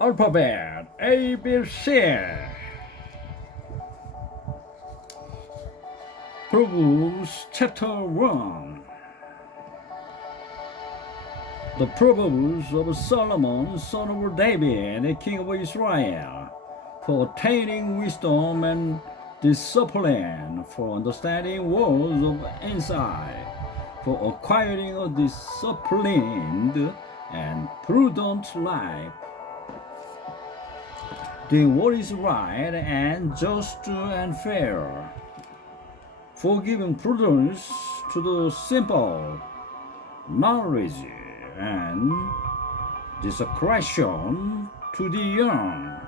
Alphabet ABC. Proverbs chapter 1. The Proverbs of Solomon, son of David, king of Israel, for attaining wisdom and discipline, for understanding words of insight, for acquiring a disciplined and prudent life. Doing what is right and just and fair, for giving prudence to the simple, knowledge and discretion to the young.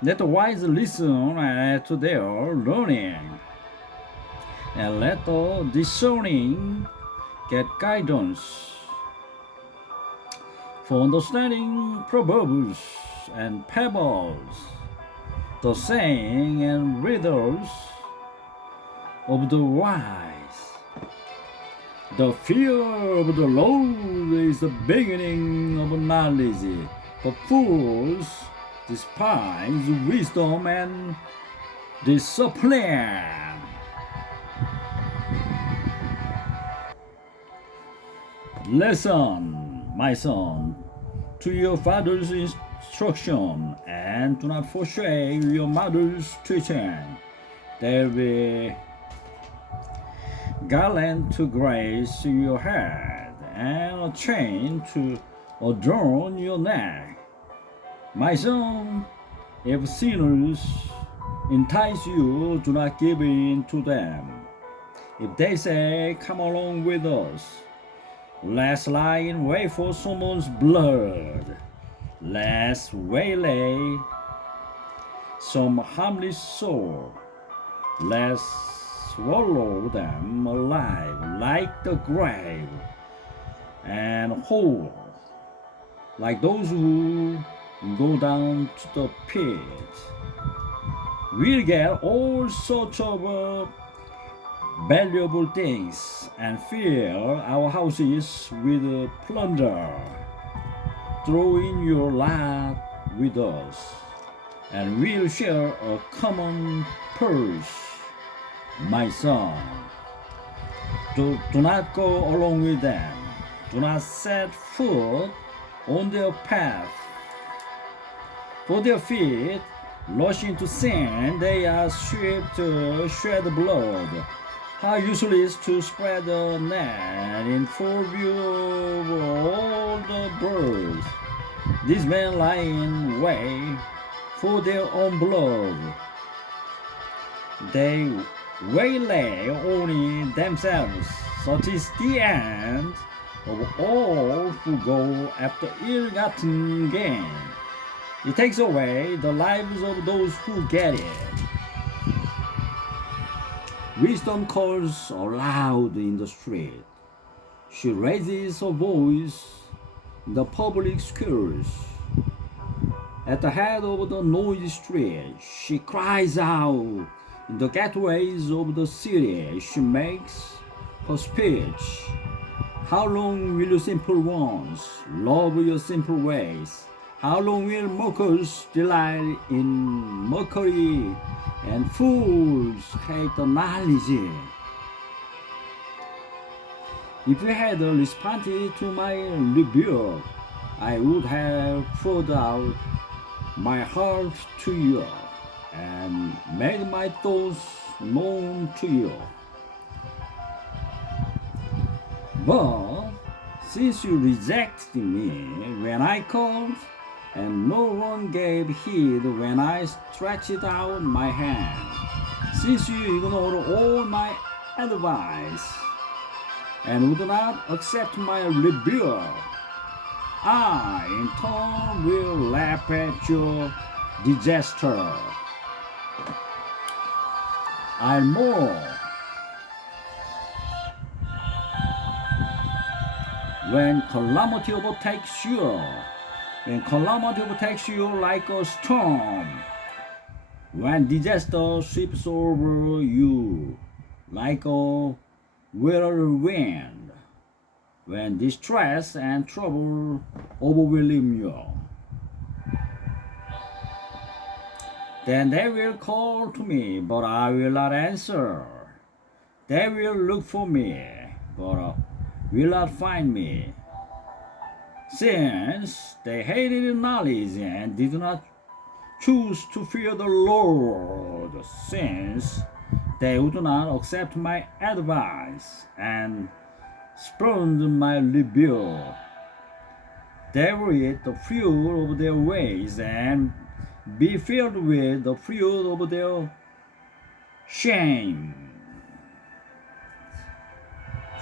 Let the wise listen to their learning, and let the discerning get guidance. For understanding proverbs and parables, the saying and riddles of the wise. The fear of the Lord is the beginning of knowledge, but fools despise wisdom and discipline. Listen, my son, to your father's instruction, and do not forsake your mother's teaching. There will garland to grace your head, and a chain to adorn your neck. My son, if sinners entice you, do not give in to them. If they say, "Come along with us," let's lie in wait for someone's blood. Let's waylay some harmless soul. Let's swallow them alive like the grave, and whole like those who go down to the pit. We'll get all sorts of valuable things and fill our houses with plunder. Throw in your lot with us, and we'll share a common purse. My son, do not go along with them. Do not set foot on their path. For their feet rush into sin, they are swift to shed blood. How useless to spread a net in full view of all the birds. These men lie in wait for their own blood. They waylay only themselves. Such is the end of all who go after ill-gotten gain. It takes away the lives of those who get it. Wisdom calls aloud in the street. She raises her voice in the public squares. At the head of the noisy street, she cries out. In the gateways of the city, she makes her speech. How long will you simple ones love your simple ways? How long will mockers delight in mockery, and fools hate the knowledge? If you had responded to my rebuke, I would have poured out my heart to you and made my thoughts known to you. But since you rejected me when I called, and no one gave heed when I stretched out my hand, since you ignored all my advice and would not accept my rebuke, I in turn will laugh at your disaster. I mourn when calamity overtakes you. When calamity overtakes you like a storm. When disaster sweeps over you like a whirlwind. When distress and trouble overwhelm you. Then they will call to me, but I will not answer. They will look for me, but will not find me. Since they hated knowledge and did not choose to fear the Lord, since they would not accept my advice and spurned my rebuke, they will eat the fruit of their ways and be filled with the fruit of their shame.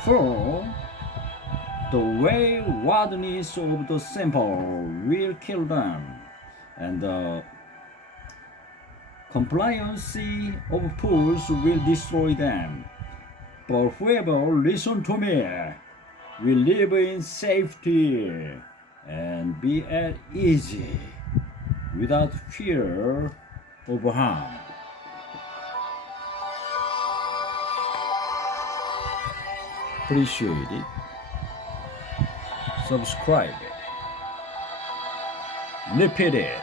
For the waywardness of the simple will kill them, and the compliancy of fools will destroy them. But whoever listens to me will live in safety and be at ease without fear of harm. Appreciate it. Subscribe it. Repeat it.